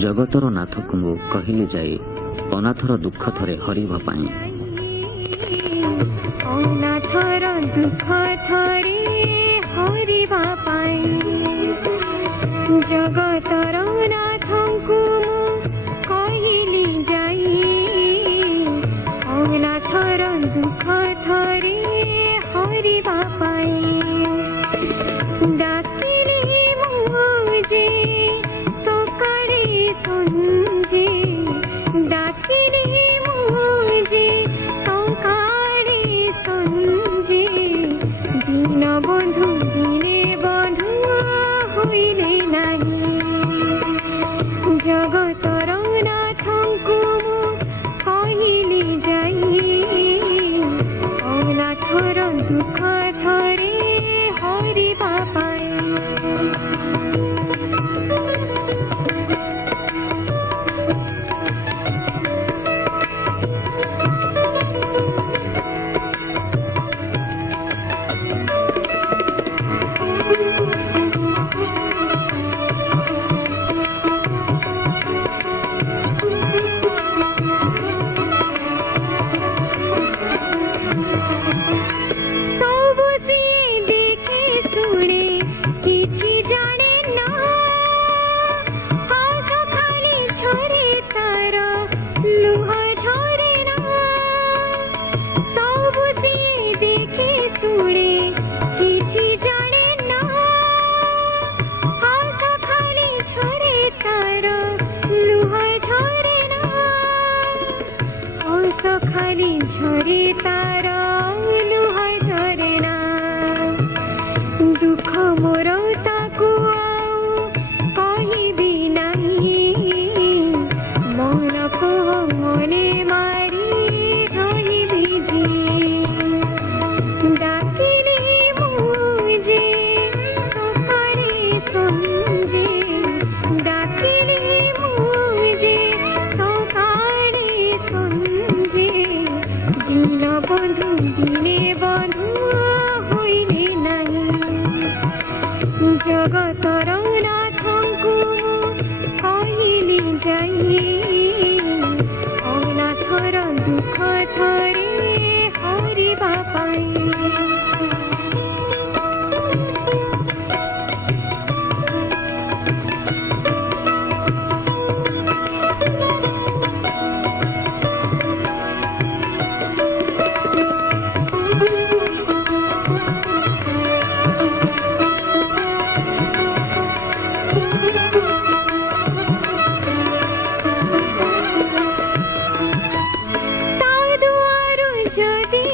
जगतर नाथ को मु कहले जाए अनाथर दुख थरे हरिबा पाई। अनाथर दुख थरे हरिबा पाई जगतर नाथ को कहले जाए अनाथर दुख थरे हरिबा पाई। डाकिले मुझे सकाळे संजे डाकिले मुझे सकाळे संजे दीन बंधु दिने बंधु होइले नाही जगतर नाथ को कहले जाए अनाथर दुख थरे हरिबा पाई। खाली झरे तार लुह झरे ना दुख मोर ताकू कहबी नहीं मन को मने मारी रहिबी जी डाकिले मुझे सकाळे संजे डाकिले मुझे सकाळे संजे दीन बंधु दिने बंधु होइले नाही जगतर नाथ को कहले जाए अनाथर दुख थरे हरिबा पाई। जदि